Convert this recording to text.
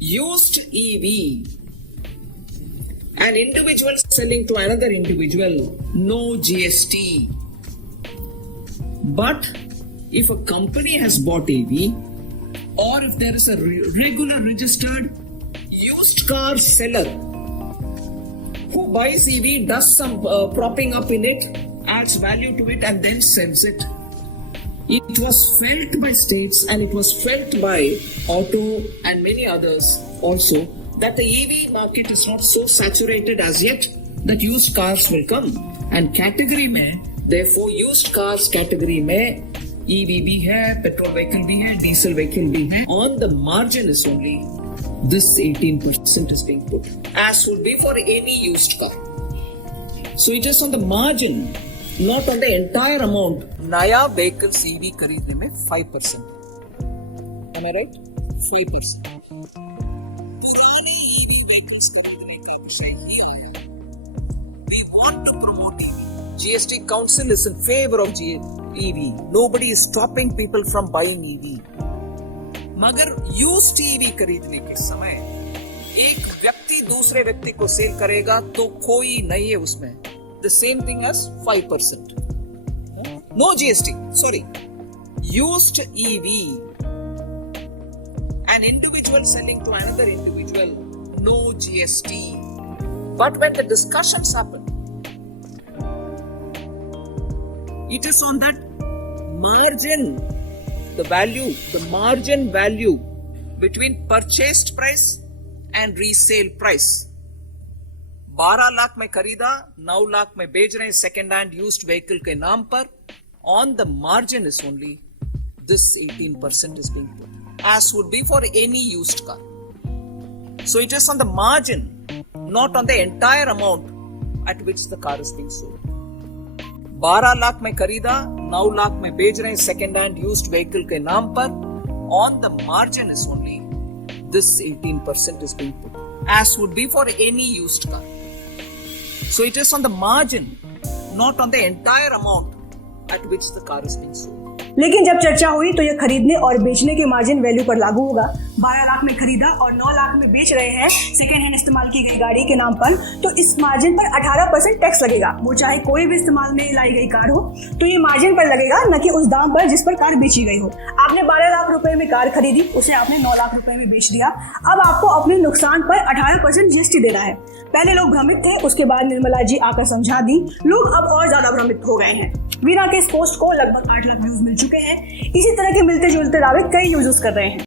Used EV. An individual selling to another individual, no GST. But if a company has bought EV, or if there is a regular registered used car seller who buys EV, does some propping up in it, adds value to it, and then sells it. It was felt by states and it was felt by auto and many others also that the EV market is not so saturated as yet that used cars will come. And category में, therefore used cars category में EV भी है, petrol vehicle भी है, diesel vehicle भी है. On the margin is only this 18% is being put, as would be for any used car. So it is on the margin, not on the entire amount. नया vehicle EV खरीदने में 5%. Am I right? 5%. पुराने EV vehicles खरीदने का विषय ही आया. We want to promote EV. GST Council is in favor of EV. Nobody is stopping people from buying EV. मगर used EV खरीदने के समय एक व्यक्ति दूसरे व्यक्ति को सेल करेगा तो कोई नहीं है उसमें. The same thing as 5%. No GST. Sorry. Used EV. An individual selling to another individual, no GST. But when the discussions happen, it is on that margin, the margin value between purchased price and resale price. 12 lakh में खरीदा, 9 लाख में बेच रहे हैं second hand used vehicle के नाम पर. On the margin is only this 18% is being put, as would be for any used car. So it is on the margin, not on the entire amount at which the car is being sold. 12 lakh में खरीदा, 9 लाख में बेच रहे हैं second hand used vehicle के नाम पर. On the margin is only this 18% is being put, as would be for any used car. So it is on the margin, not on the entire amount at which the car is being sold. लेकिन जब चर्चा हुई तो यह खरीदने और बेचने के मार्जिन वैल्यू पर लागू होगा. 12 लाख में खरीदा और 9 लाख में बेच रहे हैं सेकेंड हैंड इस्तेमाल की गई गाड़ी के नाम पर, तो इस मार्जिन पर 18% टैक्स लगेगा. वो चाहे कोई भी इस्तेमाल में लाई गई कार हो, तो ये मार्जिन पर लगेगा, न कि उस दाम पर जिस पर कार बेची गई हो. आपने 12 लाख रुपए में कार खरीदी, उसे आपने 9 लाख रुपए में बेच दिया. अब आपको अपने नुकसान पर 18% GST देना है. पहले लोग भ्रमित थे, उसके बाद निर्मला जी आकर समझा दी. लोग अब और ज्यादा भ्रमित हो गए हैं. वीना के इस पोस्ट को लगभग 8 लाख व्यूज मिल चुके हैं. इसी तरह के मिलते जुलते दावे कई यूजर्स कर रहे हैं.